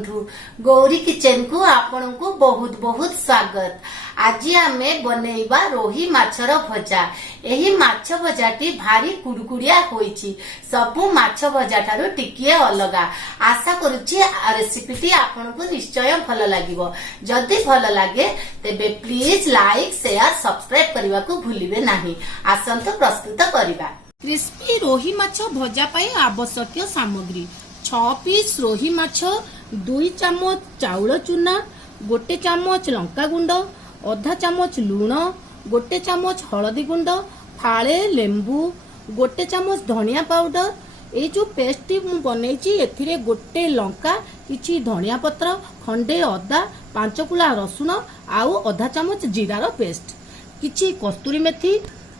बंधु गौरी किचन को आपण को बहुत बहुत स्वागत। आज आमे बनेइबा रोही माछर भजा। एही माछ भजाटी भारी कुड़कुड़िया होईची। सबु माछ भजा ठारो टिकिए अलगा। आशा करूची रेसिपीटी आपण को निश्चय भल लागिवो। जदि भल लागे तेबे प्लीज लाइक शेयर सब्सक्राइब करबा को भूलिबे नाही। आसंतो प्रस्तुत करिबा। क्रिस्पी रोही माछ भजा पाई आवश्यक सामग्री 6 पीस रोही माछ, 2 चामच चाउल चूना, 1 चामच लंका गुंड, आधा चामच लूण, 1 चामच हलदी गुंड, फाळे लेंबू, 1 चामच धनिया पाउडर। ए जो पेस्ट मु बनैची एथिरे 1 लंका, किछि धनिया पत्र, खंडे अदा, 5 कुला रसुण आउ आधा चामच जीरार पेस्ट, किछि कस्तूरी मेथी,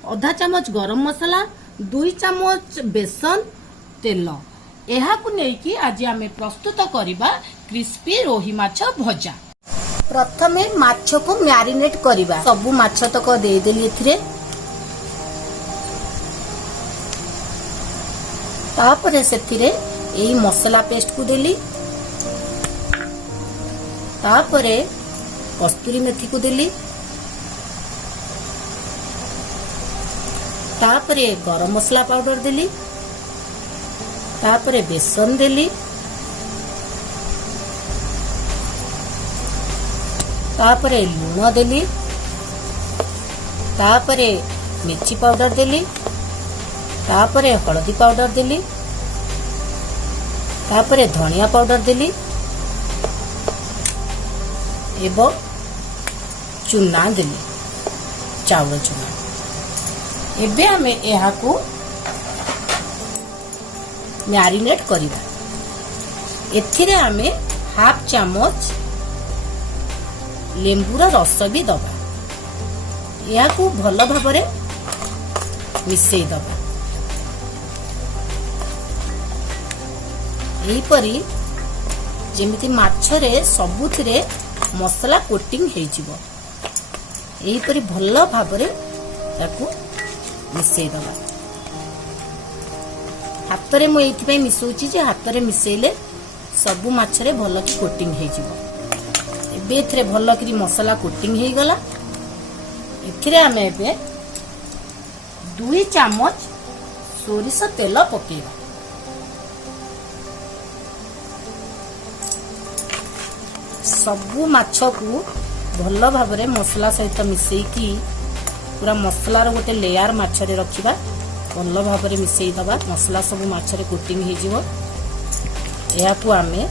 आधा चामच गरम मसाला, 2 चामच बेसन तेल। एहाकु नेकी आज आमे प्रस्तुत करिबा क्रिस्पी रोही माछ भजा। प्रथमे माछ को मैरिनेट करिबा। सबु माछ तक दे देली एथिरे। तापरे सेथिरे एई मसाला पेस्ट को देली। तापरे कस्तूरी मेथी को देली। तापरे गरम मसला पाउडर देली। तापरे बेसन देली। तापरे लूण देली। तापरे मिर्ची पाउडर देली। तापरे हलदी पाउडर देली। तापरे धनिया पाउडर देली एवं चूना देली, चाउल चूना। एबे हमें यहाँ को मैरिनेट करिबा। एथिरे हमें हाफ चामच लेंबूर रस भी दबा। यहाँ को भल भाबरे मिसई दबा। एहीपरी जेमिति माछरे सबुथिरे मसला कोटिंग हेजिबो। एहीपरी भल भाबरे ताकू मिसई दबा। हाथ रे मु एथि मिसौची जे हाथ रे मिसेले सबु माछरे भल की कोटिंग हेजिबो। एबे एथरे भल की मसला कोटिंग हे गला। एथिरे हमें एबे 2 चामच सोरिष तेल पकेबा। सबु माछ को भल भाबरे मसला सहित मिसई की पूरा मसलार गोटे लेयर माछरे रखिबा। भल भाबरे मिसई दबा। मसला सब माछरे कोटिंग हे जिवो। एहा को आमे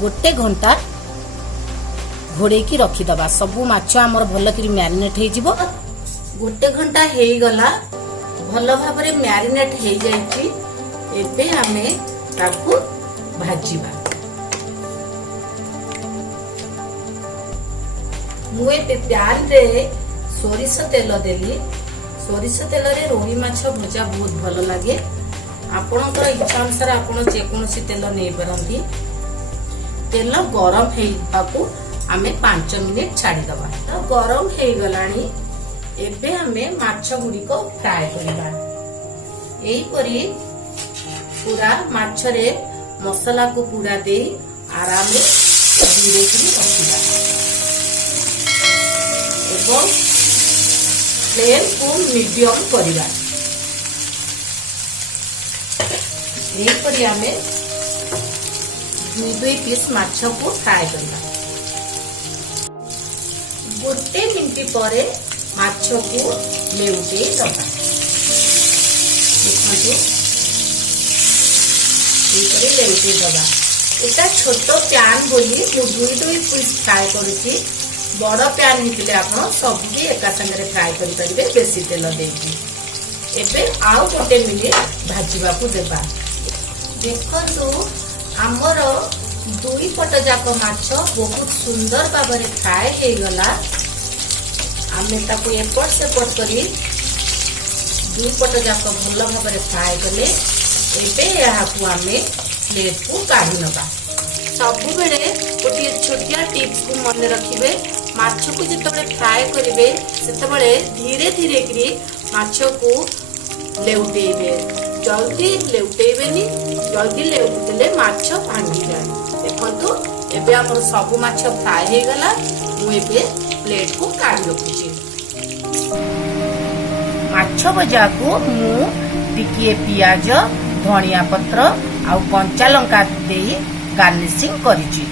1 घंटा घोड़े की रखी दबा। सबु माछ हमर भल करी मैरिनेट हे जिवो। 1 घंटा हे गला। भल भाबरे मैरिनेट हे जाईची। एबे हमें ताकू भाजीबा। मुए प्यान रे सोरिष तेल देली। सोरिष तेल रे रोही माछ भजा बहुत भल लागे। आपणकर इच्छा अनुसार आपण जेकोसी तेल नहीं पारंती। तेल गरम हेबाकू आमे 5 मिनिट छाड़ी दबा। तो गरम हे गलानी। एबे हमें माछ गुडी को फ्राई करबा। एही परी पूरा माछ रे मसाला को पूरा दे आराम रे धीरे धीरे रखिबा। एवं फ्लेम को मीडियम करिबा। एहीपरी आमे 2 पीस माछ को फ्राई करबा। 1 मिनिट परे माछ को लेउटे दबा। देखंतु एहीपरी लेउटे दबा। एटा छोटो पैन बोली मु 2 पीस फ्राई करूची। बड़ पैन हितले आपण सब भी एका संगे फ्राई करि परिबे बेसी तेल देकी। एबे आउ 1 मिनिट भाजीबा को देबा। देखंतु हमर 2 पट जाक माछ बहुत सुंदर भाबरे फ्राई हे गला। आमे ताको एपट सेपट करी 2 पट जाक भल भाबरे फ्राई कले। एबे यहाँ को आमे प्लेट को काढी नबा। सबु बेले गोटे छोटिया टिप्स को मन रखिबे। माछ को जितबे फ्राई करिवे सेतबे धीरे धीरे करी माछ को लेउटेबे। जल्दी लेउटेबेनी। जल्दी लेउटेले माछ भांगी जाए। देखंतु एबे हमर सब माछ फ्राई हे गला मु एबे प्लेट को काढी रखुची। माछ भजा को मु टिकिए पियाज धनिया पत्र आ कंचा लंका देई गार्निशिंग करिची।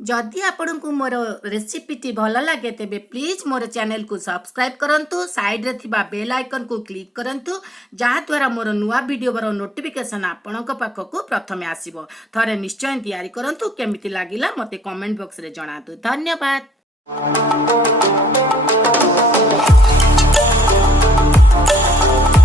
जदि आपण को मोर रेसिपी टी भल लगे तेबे प्लीज मोर चैनल को सब्सक्राइब करंतु, साइड रे थिबा बेल आइकन को क्लिक करंतु, जहा द्वारा मोर नुआ वीडियो बर नोटिफिकेशन आपण को पाखक प्रथमे आसीबो। थरे निश्चय तैयारी करंतु, केमिति लागिला मते कमेंट बॉक्स रे जणातु। धन्यवाद।